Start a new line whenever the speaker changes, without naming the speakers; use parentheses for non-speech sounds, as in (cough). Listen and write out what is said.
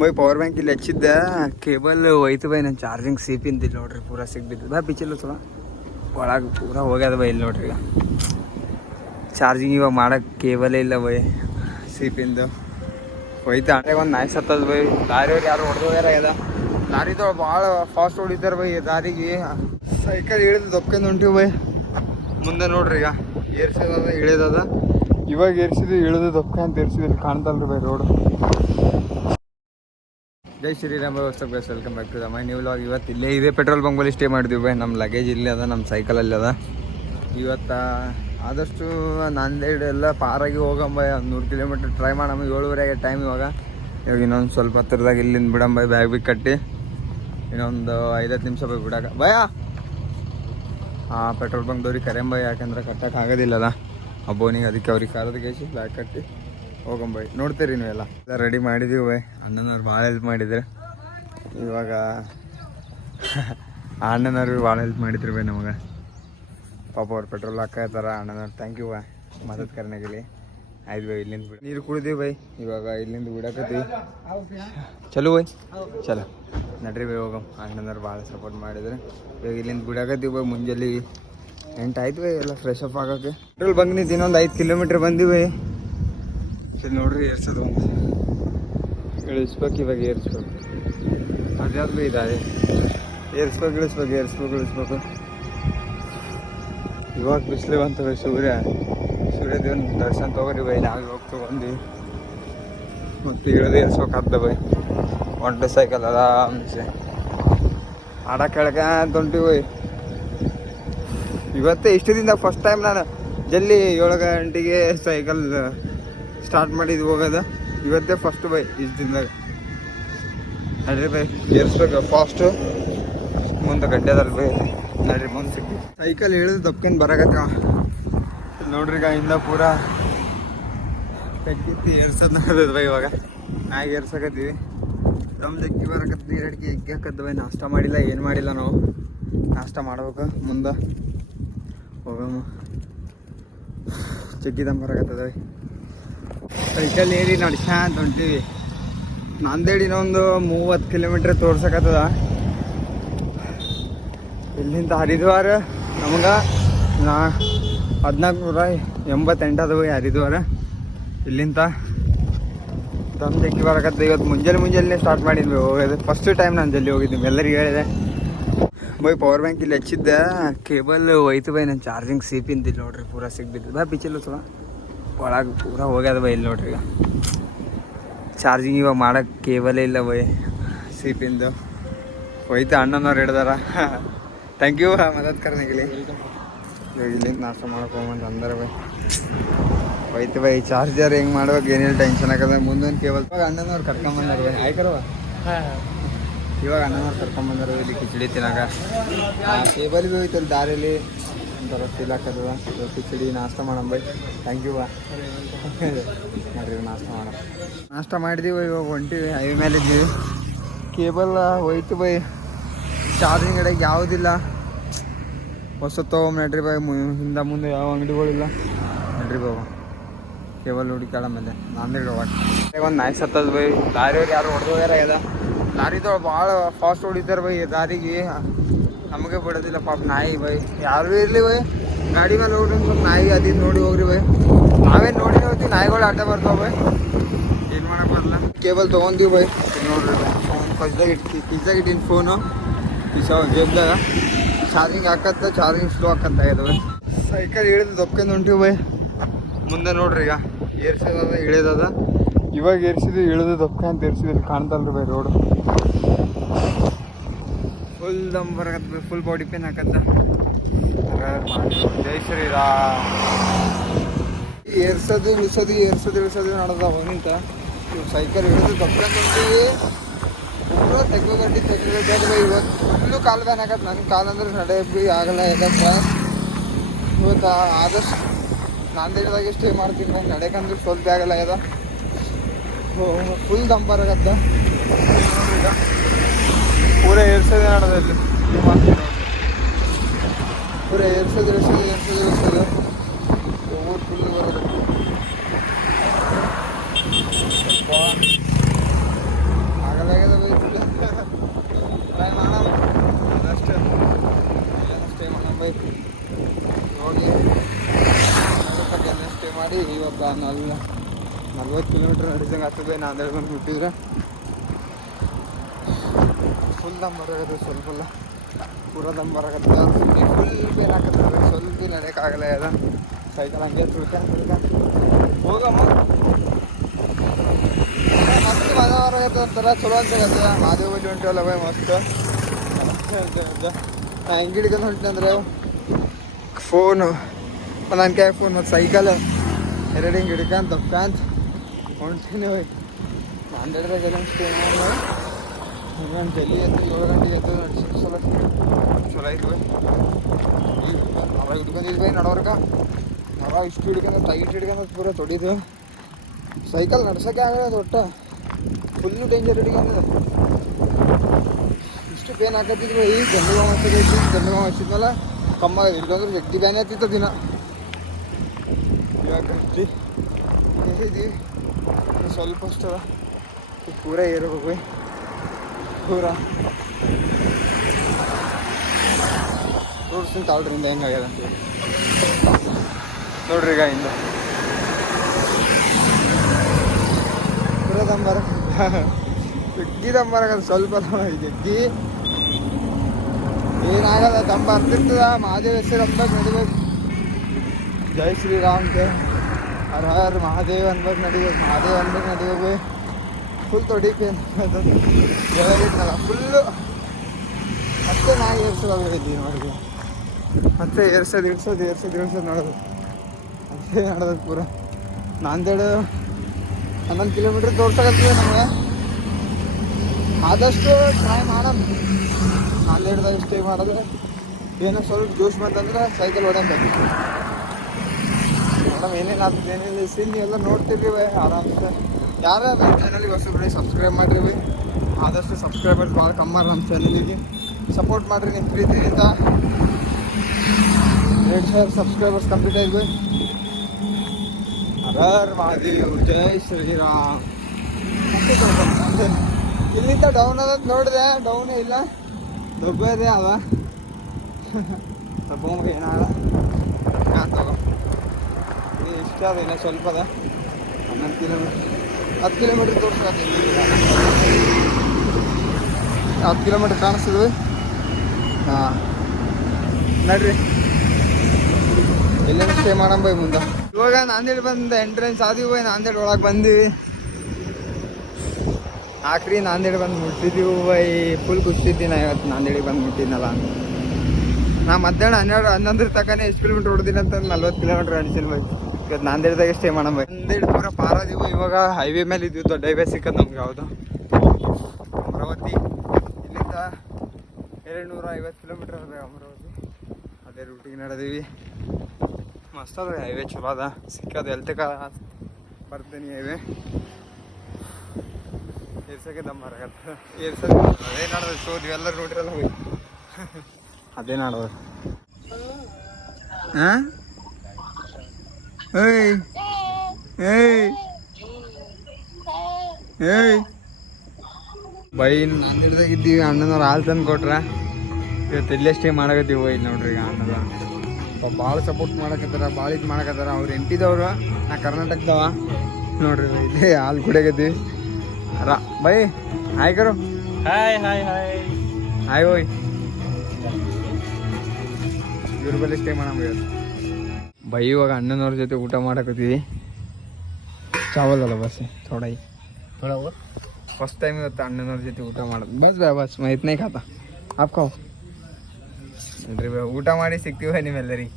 By power bank ಇಲ್ಲಿ ಹಚ್ಚಿದ್ದೆ. Cable ಹೋಯ್ತು ಬೈ ನನ್ನ ಚಾರ್ಜಿಂಗ್ ಸಿಪಿಂದ ನೋಡ್ರಿ, ಪೂರಾ ಸಿಗ್ಬಿದ್ದು ಬಾ ಪಿಚ್ಚಿಲ್ಲ ಚಲೋ ಒಳಗೆ ಪೂರ ಹೋಗ್ಯದ ಬೈ ಇಲ್ಲಿ ನೋಡ್ರಿ ಈಗ. ಚಾರ್ಜಿಂಗ್ ಇವಾಗ ಮಾಡಕ್ಕೆ ಕೇಬಲೇ ಇಲ್ಲ ಬೈ ಸೀಪಿಂದು ಹೋಯ್ತು ಅಂದ್ರೆ ಒಂದು ನಾಯಿ ಸತ್ತದ ಬೈ. ಲಾರಿಯವ್ರು ಯಾರು ಹೊಡೆದೋಗ್ಯಾರ ಆಗ್ಯದ. ತೊಳ ಭಾಳ ಫಾಸ್ಟ್ ಹೊಡಿತಾರೆ ಬೈ ದಾರಿಗೆ. ಸೈಕಲ್ ಇಳಿದು ದಪ್ಕೊಂಡು ಹೊಂಟಿವಿ ಬೈ. ಮುಂದೆ ನೋಡ್ರಿ ಈಗ ಏರ್ಸಿದ ಇಳಿದದ. ಇವಾಗ ಏರ್ಸಿದ್ದು ಇಳಿದು ದಪ್ಕೊಂಡು ಅಂತ ಏರ್ಸಿದ್ರು ಕಾಣ್ತಲ್ರಿ ಬೈ ರೋಡ್. ಜೈ ಶ್ರೀರಾಮ್ ವ್ಯವಸ್ಥೆ base welcome back to the my new log ಇವತ್ತು ಇಲ್ಲೇ ಇದೆ ಪೆಟ್ರೋಲ್ ಬಂಕಲ್ಲಿ ಸ್ಟೇ ಮಾಡಿದ್ವಿ ಬೈ ನಮ್ಮ ಲಗೇಜ್ ಇಲ್ಲೇ ಅದ ನಮ್ಮ ಸೈಕಲಲ್ಲಿ ಅದ. ಇವತ್ತು, ಆದಷ್ಟು ನಾಂದೇಡ್ ಎಲ್ಲ ಪಾರಾಗಿ ಹೋಗಂಬ ನೂರು ಕಿಲೋಮೀಟ್ರ್ ಟ್ರೈ ಮಾಡಮ್ಮ ಏಳುವರೆಗೆ ಟೈಮ್ ಇವಾಗ. ಇವಾಗ ಇನ್ನೊಂದು ಸ್ವಲ್ಪ ಹತ್ತಿರದಾಗ ಇಲ್ಲಿಂದ ಬಿಡಂಬ ಬ್ಯಾಗ್ ಬಿಗ್ ಕಟ್ಟಿ. ಇನ್ನೊಂದು ಐದತ್ತು ನಿಮಿಷ ಬೇಕು ಬಿಡಾಕ. ಭಯ ಆ! ಪೆಟ್ರೋಲ್ ಬಂಕ್ದವ್ರಿಗೆ ಕರೆಂಬ ಯಾಕಂದ್ರೆ ಕಟ್ಟಕ್ಕೆ ಆಗೋದಿಲ್ಲಲ್ಲ. ಹಬ್ಬನಿಗೆ ಅದಕ್ಕೆ ಅವ್ರಿಗೆ ಕರೆದು ಗೇಸಿ ಬ್ಯಾಗ್ ಕಟ್ಟಿ. ಹೋಗಂಬೈ ನೋಡ್ತೀರಿ ನೀವೆಲ್ಲ ಎಲ್ಲ. ರೆಡಿ ಮಾಡಿದೀವಿ ಬೈ ಅಣ್ಣನವ್ರು ಭಾಳ ಹೆಲ್ಪ್ ಮಾಡಿದ್ರು. ಇವಾಗ (laughs) ಅಣ್ಣನವ್ರು ಭಾಳ ಹೆಲ್ಪ್ ಮಾಡಿದ್ರು ಬೈ ನಮಗೆ. ಪಾಪ ಅವ್ರು ಪೆಟ್ರೋಲ್ ಹಾಕತ್ತಾರ ಅಣ್ಣನವ್ರು ಥ್ಯಾಂಕ್ ಯು ಬಾ ಮದತ್ ಕರ್ನಾಗಿಲಿ ಆಯ್ತು ಬೈ ಇಲ್ಲಿಂದ ಬಿಡಿ. ನೀರು ಕುಡಿದೀವಿ ಬೈ ಇವಾಗ ಇಲ್ಲಿಂದ ಬಿಡಕತ್ತೀವಿ. (laughs) ಚಲೋ ಬೈ ಚಲೋ. ನಡ್ರಿ ಬೈ ಹೋಗಮ್. ಅಣ್ಣನವ್ರು ಭಾಳ ಸಪೋರ್ಟ್ ಮಾಡಿದ್ರೆ. ಇವಾಗ ಇಲ್ಲಿಂದ ಬಿಡಕತ್ತೀವಿ ಬೈ ಮುಂಜಾನೆ ಎಂಟು ಆಯ್ತು ಬೈ ಎಲ್ಲ ಫ್ರೆಶ್ ಅಪ್ ಆಗೋಕ್ಕೆ. ಪೆಟ್ರೋಲ್ ಬಂಕ್ ನಿಂತು ಇನ್ನೊಂದು ಐದು ಕಿಲೋಮೀಟ್ರ್ ಬಂದಿವಿ ಸರಿ ನೋಡ್ರಿ, ಏರ್ಸೋದು. ಒಂದು ಇಳಿಸ್ಬೇಕು ಇವಾಗ ಏರ್ಸ್ಬೇಕು. ಅದ್ಯಾವ್ದು ಇದಾವೆ ಏರ್ಸ್ಬೇಕು ಇಳಿಸ್ಬೇಕು ಏರ್ಸ್ಬೇಕು ಇಳಿಸ್ಬೇಕು ಇವಾಗ ಬಿಸಿಲು ಬಂತವೆ ಸೂರ್ಯ ಸೂರ್ಯ ದೇವನ ದರ್ಶನ ತಗೋರಿ ಬೈ ನಾವು ಇವಾಗ ತೊಗೊಂಡು. ಮತ್ತೆ ಇಳಿದು ಏರ್ಸ್ಬೇಕಾದ ಬೈ. ಒಂಟೆ ಸೈಕಲ್ ಆರಾಮ್ಸೆ. ಆಡ ಕೆಳಗ ತೊಂಟಿ ಬೈ. ಇವತ್ತೇ ಇಷ್ಟು ದಿನ ಫಸ್ಟ್ ಟೈಮ್ ನಾನು ಜಲ್ಲಿ ಏಳು ಗಂಟೆಗೆ ಸೈಕಲ್ ಸ್ಟಾರ್ಟ್ ಮಾಡಿದ್ದು ಹೋಗೋದ ಇವತ್ತೇ ಫಸ್ಟ್ ಬೈ ಇಷ್ಟು ದಿನದಾಗ. ನಡ್ರಿ ಬೈ. ಏರ್ಸ್ಬೇಕು ಫಾಸ್ಟು ಮುಂದೆ ಗಡ್ಡೆ ಅದಾರ ಬೈ. ನಡ್ರಿ, ಮುಂದೆ ಸಿಕ್ಕಿ. ಸೈಕಲ್ ಇಳಿದು ದಪ್ಕೊಂಡು ಬರಾಕತ್ತ ನೋಡ್ರಿ ಈಗ ಪೂರ ತೆಗ್ಗಿತ್ತಿ ಏರ್ಸೋದು ನಡೆದದ ಬೈ ಇವಾಗ. ಮ್ಯಾಗ ಏರ್ಸಕತ್ತೀವಿ. ನಮ್ಮ ಜಗ್ಗಿ ಬರಕತ್ತ ನೀರಡಿಕೆ ಎಗ್ಗಿ ಹಾಕದ್ ಬೈ. ನಾಷ್ಟ ಮಾಡಿಲ್ಲ, ಏನು ಮಾಡಿಲ್ಲ ನಾವು. ನಾಷ್ಟ ಮಾಡ್ಬೇಕು, ಮುಂದೆ ಹೋಗಮ್ಮ ಜಗ್ಗಿ ದಮ್ ಬರಕತ್ತದ ಬೈ. ಸೈಕಲ್ ಏರಿ ನಡ್ಸ್ಯಾಂತ ಹೊಂಟೀವಿ. ನಾಂದೇಡಿನ ಇನ್ನೊಂದು ಮೂವತ್ತು ಕಿಲೋಮೀಟ್ರ್ ತೋರ್ಸಕತ್ತದ ಇಲ್ಲಿಂದ ಹರಿದ್ವಾರ ನಮ್ಗೆ ನಾ ಹದಿನಾಲ್ಕು ನೂರ ಎಂಬತ್ತೆಂಟು ಹರಿದ್ವಾರ. ಇಲ್ಲಿಂದ ದಮ್ ಎಕ್ಕಿ ಬರಕತ್ತ ಇವತ್ತು ಮುಂಜಾನೆ ಮುಂಜಾನೆ ಸ್ಟಾರ್ಟ್ ಮಾಡಿದ್ವಿ ಹೋಗೋದು. ಫಸ್ಟ್ ಟೈಮ್ ನಾನು ಜಲ್ದಿ ಹೋಗಿದ್ವಿ ಎಲ್ಲರಿಗೂ ಹೇಳಿದೆ. ಬೈ ಪವರ್ ಬ್ಯಾಂಕ್ ಇಲ್ಲಿ ಹಚ್ಚಿದ್ದೆ. ಕೇಬಲ್ ಹೋಯ್ತು ಬೈ, ನಾನು ಚಾರ್ಜಿಂಗ್ ಸಿಪಿಂದ ಇಲ್ಲಿ ನೋಡ್ರಿ, ಪೂರಾ ಸಿಗ್ಬಿದ್ದು ಬಾ ಬಿಚ್ಚಿಲ್ಲ ಚಲೋ ಒಳಗೆ ಪೂರ ಹೋಗ್ಯದ ಬೈ ಇಲ್ಲಿ ನೋಡ್ರಿ ಈಗ. ಚಾರ್ಜಿಂಗ್ ಇವಾಗ ಮಾಡೋಕ್ಕೆ ಕೇಬಲೇ ಇಲ್ಲ ಬೈ. ಸಿಪಿಂದು ಹೋಯ್ತು ಅಣ್ಣನವ್ರು ಹಿಡ್ದಾರ. ಥ್ಯಾಂಕ್ ಯು ಮದತ್ ಕರ್ನಾಗಿಲಿ ಇಲ್ಲಿಂದ ನಾಷ್ಟ ಮಾಡ್ಕೊಂಬಂದು ಅಂದ್ರೆ ಬೈ. ಹೋಯ್ತು ಬೈ ಚಾರ್ಜರ್ ಹೆಂಗೆ ಮಾಡ್ಬೇಕು ಏನಿಲ್ಲ ಟೆನ್ಷನ್ ಆಗದ. ಮುಂದೊಂದು ಕೇಬಲ್ ಇವಾಗ ಅಣ್ಣನವ್ರು ಕರ್ಕೊಂಬಂದಾರ ಬೈ. ಆಯ್ಕರವ ಇವಾಗ ಅಣ್ಣನವ್ರು ಕರ್ಕೊಂಬಂದಾರ ಇಲ್ಲಿ ಕಿಚಡಿ ತಿನ್ನಾಗ ಕೇಬಲ್ ಹೋಯ್ತು ಅಲ್ಲಿ ದಾರಿಲಿ. ಒಂಥರ ಫೀಲ್ ಆಗ್ತದ. ಕಿಚಡಿ ನಾಷ್ಟ ಮಾಡಮ್ ಬೈ. ಥ್ಯಾಂಕ್ ಯು ಬಾ. ನೋಡ್ರಿ ನಾಷ್ಟ ಮಾಡೋಣ. ನಾಷ್ಟ ಮಾಡಿದೀವಿ, ಇವಾಗ ಹೊಂಟಿವಿ ಹೈವೇ ಮೇಲೆ ಇದ್ದೀವಿ ಕೇಬಲ್ ಹೋಯ್ತು ಬೈ. ಚಾರ್ಜಿಂಗ್ ಕಡೆಗೆ ಯಾವುದಿಲ್ಲ. ಹೊಸ ತೊಗೊಂಬ ನಡ್ರಿ ಬೈ. ಹಿಂದೆ ಮುಂದೆ ಯಾವ ಅಂಗಡಿಗಳಿಲ್ಲ. ನಡ್ರಿ ಬಾಬು. ಕೇಬಲ್ ಹುಡುಕಾಡ ಮೇಲೆ ನಾನು ಹೋಗಕ್ಕೆ ಒಂದು ನಾಯಿ ಸತ್ತದ ಬೈ. ಲಾರಿಯವ್ರು ಯಾರು ಹೊಡೆದೋಗ್ಯಾರ ಆಗ್ಯದ ದಾರಿದೊಳಗೆ ಭಾಳ ಫಾಸ್ಟ್ ಹೊಡಿತಾರೆ ಬೈ ದಾರಿಗೆ. ನಮಗೆ ಬಿಡೋದಿಲ್ಲ ಪಾಪ ನಾಯಿ ಬೈ. ಯಾರು ಇರಲಿ ಬೈ. ಗಾಡಿ ಮೇಲೆ ಹೋಗ್ರಿ, ಸ್ವಲ್ಪ ನಾಯಿ ಅದಿದ್ದು ನೋಡಿ ಹೋಗ್ರಿ ಬೈ. ನಾವೇ ನೋಡಿ ಹೋಗ್ತೀವಿ ನಾಯಿಗಳು ಅಡ್ಡ ಬರ್ತಾವ ಬೈ. ಏನು ಮಾಡಕ್ ಬರಲ್ಲ. ಕೇಬಲ್ ತೊಗೊಂತೀವಿ ಬೈ. ನೋಡ್ರಿ ಫೋನ್ ಕಚ್ದಾಗ ಇಟ್ಟು ಕಿಸ್ದಾಗ ಇಟ್ಟಿನ ಫೋನು. ಕಿಸ ಜೇಬ್ದಾಗ. ಚಾರ್ಜಿಂಗ್ ಹಾಕತ್ತ, ಚಾರ್ಜಿಂಗ್ ಸ್ಲೋ ಹಾಕತ್ತ ಆಗ್ಯದ ಸೈಕಲ್ ಇಳಿದು ದೊಕ್ಕಂದು ಹೊಂಟಿವಿ ಬೈ. ಮುಂದೆ ನೋಡ್ರಿ ಈಗ. ಏರ್ಸೋದದ ಇಳಿದದ. ಇವಾಗ ಏರ್ಸಿದ್ವಿ, ಇಳಿದು ದೊಪ್ಕ ಅಂತ ಏರ್ಸಿದ್ರಿ ಕಾಣ್ತಲ್ರಿ ಬೈ ರೋಡ್. ಫುಲ್ ದಮ್ ಬರಕತ್ತ ಫುಲ್ ಬಾಡಿ ಪೇನ್ ಹಾಕತ್ತ ಜೈ ಶ್ರೀರಾಮ್. ಏರ್ಸೋದು ಇಳಿಸೋದು ಏರ್ಸೋದು ಇಳಿಸೋದು ನಡೆದ ಅವಾಗಿಂತ ಇವು ಸೈಕಲ್ ಹಿಡಿದು ದೊಪ್ಕೊಂಡು ಫುಲ್ಲು ಪೂರ ತೆಗ್ಗೋ ಗಂಟೆ ತೆಗ್ಗೋ ಗಂಟೆ ಇವತ್ತು ಫುಲ್ಲು ಕಾಲು ಬ್ಯಾನ್ ಆಗತ್ತೆ ನನ್ನ ಕಾಲು ಅಂದ್ರೆ ನಡೆಯಕ್ಕೆ ಆಗಲ್ಲ ಯಾಕಂದ್ರೆ ಇವತ್ತು ಆದಷ್ಟು ಹೇಳಿದಾಗ ಸ್ಟೇ ಮಾಡ್ತೀನಿ ನಂಗೆ ನಡೆಯಕಂದ್ರೆ ಸ್ವಲ್ಪ ಆಗಲ್ಲ ಅದ ಫುಲ್ ದಂಬರ್ ಆಗತ್ತ ಪೂರ ಏರ್ಸೋದೇ ನಡೆದಲ್ಲಿ ಪೂರ ಏರ್ಸೋದು ಇಳಿಸೋದು ಏರ್ಸೋದು ಇಳಿಸೋದು ಊರು ಫುಲ್ ಬರೋದು. ಆಗಲಾಗ್ಯದ ಬೈಕ್ ಟ್ರೈ ಮಾಡೋಣ. ಅದಷ್ಟೇ ಸ್ಟೇ ಮಾಡೋ ಬೈಕ್ ಹೋಗಿ ಅನ್ಸ್ಟೇ ಮಾಡಿ. ಇವತ್ತು ನಲ್ವ ನಲ್ವತ್ತು ಕಿಲೋಮೀಟ್ರ್ ನಡಿಸಂಗೆ ಆಗ್ತದೆ, ನಾನು ಅಂದ್ರೆ ಬಂದು ಬಿಟ್ಟಿದ್ರೆ. ಫುಲ್ ದಮ್ ಬರಾಗತ್ತೆ ಸ್ವಲ್ಪ ಅಲ್ಲ ಪೂರ ದಮ್ ಬರಾಗತ್ತೆ ಫುಲ್ ಪೇನ್ ಆಗತ್ತೆ ಸ್ವಲ್ಪ ನಡೆಯೋಕ್ಕಾಗಲ್ಲ ಅದ ಸೈಕಲ್ ಹಂಗೆ ತುಳ್ಕೊಂಡು ತುಳ್ಕೊಂಡು ಹೋಗಮ್ಮ ಮಸ್ತ್ ಮಜಾ ಬರಾಗತ್ತೆ ಒಂಥರ ಚಲೋ ಅನ್ಸಾಗತ್ತೆ ಮಾದೇವ್ ಬಲ್ಲಿ ಹೊಂಟಿವಲ್ಲ ಬೈ ಮಸ್ತ್ ನಾ ಹೆಂಗೆ ಹಿಡ್ಕೊಂಡು ಹೊಂಟಿನಂದ್ರೆ ಫೋನು ನನ್ನ ಕೈ ಫೋನ್ ಮತ್ತು ಸೈಕಲ್ ಎರಡು ಹಿಂಗೆ ಹಿಡ್ಕಂತ ತಪ್ಕಂತ ಹೊಂಟೀನಿ ಹೋಯ್ ನಾಂದೇಡ್ದಾಗ ಎಲ್ಲ ಸ್ಟೇ ಮಾಡಿ ಹನ್ನೊಂದು ಜಲ್ದಿ ಎದ್ದು ಏಳು ಗಂಟೆ ಎದ್ದು ಸಲ ಚಲೋ ಆಯ್ತು ಈಗ ನರ ಹಿಡ್ಕೊಂಡಿದ್ವಿ ನಡವರ್ಕ. ನರ ಇಷ್ಟು ಹಿಡ್ಕೊಂಡ ಟೈಟ್ ಹಿಡ್ಕೊಂಡ ಪೂರ ತೊಡಿದು. ಸೈಕಲ್ ನಡ್ಸೋಕೆ ಆಗಲ್ಲ ಒಟ್ಟ. ಫುಲ್ಲು ಡೇಂಜರ್ ಹಿಡ್ಕೊಂಡು ಇಷ್ಟು ಪೇನ್ ಹಾಕತ್ತಿದ್ರು ಈ ಗಂಡಗ ಹಚ್ಚಿದೈತಿ ಗಂಡಗ ಹಚ್ಚಿದ್ಮೇಲೆ ಕಮ್ಮ ಹಿಡ್ಕೊಂಡ್ರೆ ಜಗ್ಗಿ ಬ್ಯಾನೆ ಹತ್ತಿತ್ತು ದಿನ. ಇವಾಗ ಹಚ್ಚಿ ಸ್ವಲ್ಪ ಅಷ್ಟದ ಪೂರ ಏರ್ಬೇಕು ಪೂರ ತೋರಿಸ್ತೀನಿ ತಾಳ್ರಿಂದ ಹೆಂಗಾಗ್ಯದ ಅಂತೇಳಿ ನೋಡ್ರಿ ಈಗ ಇಂದ ಪೂರ ದಂಬರ ಜಗ್ಗಿ ದಂಬರ ಆಗದ ಸ್ವಲ್ಪ ಜಗ್ಗಿ ಏನಾಗಲ್ಲ ದಮ್ ಬರ್ತಿರ್ತದ ಮಹಾದೇವ ಹೆಸರು ಅಂಬಕ್ ನಡಿಬೇಕು. ಜೈ ಶ್ರೀರಾಮ್ ಕೆ ಹರ ಹರ್ ಮಹಾದೇವ್ ಅನ್ಬೇಕು ನಡಿಬೇಕು. ಮಹಾದೇವ್ ಅನ್ಬೇಕು ನಡಿಬೇಕು. ಫುಲ್ ತೊಡಿಕೆ ಹೇಳಿದ್ನಲ್ಲ ಫುಲ್ಲು ಮತ್ತೆ ನಾ ಏರ್ಸೋದಿದ್ದೀವಿ ನೋಡಿದ್ವಿ ಮತ್ತೆ ಏರ್ಸೋದು ಇಡ್ಸೋದು ಏರ್ಸೋದು ಇಡ್ಸೋದು ನೋಡೋದು. ಅದೇ ನೋಡೋದು ಪೂರ. ನಾಂದೇಡು ಹನ್ನೊಂದು ಕಿಲೋಮೀಟ್ರ್ ತೋರ್ಸಕತ್ತೀವಿ ನಮಗೆ. ಆದಷ್ಟು ಟ್ರೈ ಮಾಡೋದು ನಾಂದೇಡ್ದಾಗ ಸ್ಟೇ ಮಾಡಿದ್ರೆ ಏನೋ ಸ್ವಲ್ಪ ಜ್ಯೂಸ್ ಬಂತಂದ್ರೆ ಸೈಕಲ್ ಹೊಡೆಯಂಗೆ ಮೇಡಮ್ ಏನೇನು ಆಗ್ತದೆ ಏನೇನು ಸೀನ್ ಎಲ್ಲ ನೋಡ್ತಿದ್ದೀವಿ, ಆರಾಮ್ಸೆ. ಯಾರ ನಮ್ಮ ಚಾನಲ್ಗೆ ಹೊಸಬ್ರಿ ಸಬ್ಸ್ಕ್ರೈಬ್ ಮಾಡಿರಿ. ಆದಷ್ಟು ಸಬ್ಸ್ಕ್ರೈಬರ್ಸ್ ಭಾಳ ಕಮ್ಮಿ ನಮ್ಮ ಚಾನಲಿಗೆ ಸಪೋರ್ಟ್ ಮಾಡಿರಿ ನಿಮ್ಮ ಪ್ರೀತಿಯಿಂದ. ಎರಡು ಸಾವಿರ ಸಬ್ಸ್ಕ್ರೈಬರ್ಸ್ ಕಂಪ್ಲೀಟ್ ಆಯ್ತು ಹರ ಮಹಾದೇವ್ ಜೈ ಶ್ರೀರಾಮ್. ಸ್ವಲ್ಪ ಇಲ್ಲಿಂದ ಡೌನ್ ಅದ ನೋಡಿದೆ. ಡೌನೇ ಇಲ್ಲ. ದೊಬ್ಬ ಇದೆ ಅವ ತಗೊಂಬ ಏನಾಗ ಹಾಂ, ತಗೋ. ಇಷ್ಟ ಅದ ಸ್ವಲ್ಪ ಅದ. ಹನ್ನೊಂದು ಕಿಲೋಮೀಟ್ರ್ ಹತ್ತು ಕಿಲೋಮೀಟ್ರ್ ತೋರಿಸ್ತಾರೆ ಹತ್ತು ಕಿಲೋಮೀಟ್ರ್ ಕಾಣಿಸ್ತದೆ ಹಾಂ. ನಡ್ರಿ. ಎಲ್ಲೇನು ಸ್ಟೇ ಬೈ ಮುಂದೆ. ಇವಾಗ ನಾಂದೇಡ್ ಬಂದ ಎಂಟ್ರೆನ್ಸ್ ಆದಿವಿ ನಾಂದೇಡ್ ಒಳಗೆ ಬಂದೀವಿ. ಆಕ್ರಿ ನಾಂದೇಡ್ ಬಂದು ಮುಟ್ಟಿದ್ದೀವಿ ಬೈ. ಫುಲ್ ಖುಷಿದ್ದಿ ನಾ ಇವತ್ತು ನಾಂದೇಡಿಗೆ ಬಂದು ಮುಟ್ಟಿದ್ನಲ್ಲ. ನಾ ಮಧ್ಯಾಹ್ನ ಹನ್ನೆರಡು ಹನ್ನೊಂದರ ತನಕನೇ ಎಷ್ಟು ಕಿಲೋಮೀಟ್ರ್ ಹೊಡೆದಿನಿ ನಲ್ವತ್ತು ಕಿಲೋಮೀಟ್ರ್ ಅನಿಸಿಲ್ಲ ಬೈ. ಇವತ್ತು ನಾಂದೇಡ್ದಾಗೆ ಸ್ಟೇ ಮಾಡಂ ಬೈ. ನಾಂದೇಡ್ ಇವಾಗ ಹೈವೇ ಮೇಲೆ ಇದ್ವಿ, ದೊಡ್ಡ ಹೈವೇ ಸಿಕ್ಕ ನಮ್ಗೆ ಯಾವುದು. ಅಮರಾವತಿ. ಇಲ್ಲಿಂದ ಎರಡು ನೂರ ಐವತ್ತು ಕಿಲೋಮೀಟರ್ ಅದ ಅಮರಾವತಿ. ಅದೇ ರೂಟಿಗೆ ನಡೆದೀವಿ. ಮಸ್ತ್ ಅದ ಹೈವೇ ಚಲೋ ಅದ. ಸಿಕ್ಕದ ಎಲ್ತ ಬರ್ತೀನಿ ಹೈವೇ ಏರ್ಸಕ್ಕೆ ದಮ್ಮ ಏರ್ಸಕ್ಕೆ ಅದೇ ನಾಡೋದು ಸೋದ್ವಿ ಎಲ್ಲರೂ ನೋಡಿರಲ್ಲ ಹೋಗಿ (laughs) ಅದೇ ನಾಡೋದು ಹಾಂ? ಏಯ್ ಏಯ್ ಏಯ್ ಬೈ ನಾನು ಇದ್ದೀವಿ ಅಣ್ಣನವ್ರು ಹಾಲು ತಂದು ಕೊಟ್ರ. ಇವತ್ತು ಇಲ್ಲೇ ಸ್ಟೇ ಮಾಡಕತ್ತೀವಿ ಬೈ ನೋಡ್ರಿ ಈಗ ಅಣ್ಣದ ಭಾಳ ಸಪೋರ್ಟ್ ಮಾಡಕತ್ತಾರ ಭಾಳ ಇದು ಮಾಡಕತ್ತಾರ. ಅವ್ರು ಎಂಟಿದವ್ರು ನಾ ಕರ್ನಾಟಕದವ. ನೋಡ್ರಿ ಇಲ್ಲೇ ಹಾಲು ಕುಡಿಯಕತ್ತೀವಿ. ರಾ ಬೈ ಹಾಯ್ ಕರು.
ಹಾಯ್ ಹಾಯ್ ಹಾಯ್
ಹಾಯ್ ಓಯ್. ಇವ್ರ ಬಲ್ಲಿ ಸ್ಟೇ ಮಾಡಮ್ಮ ಇವತ್ತು. ಬೈ ಇವಾಗ ಅಣ್ಣನವ್ರ ಜೊತೆ ಊಟ ಮಾಡಕತ್ತೀವಿ ಚಾವಲ್ ಅಲ್ಲ ಬಸ್ ಥೋಡಾ ಹಿ फर्स्ट टाइम होता ಅಣ್ಣನವ್ರ ಜೊತೆ ಊಟ ಮಾಡೋದು ಬಸ್ ಬಾ ಬಸ್ ಮೈ ಇತ್ನೇ ಖಾತ ಆಪ್ ಖಾವ್ ನೋಡ್ರಿ ಬಾ ಊಟ ಮಾಡಿ ಸಿಗ್ತೀವಿ ನಿಮ್ಮೆಲ್ಲರಿಗೆ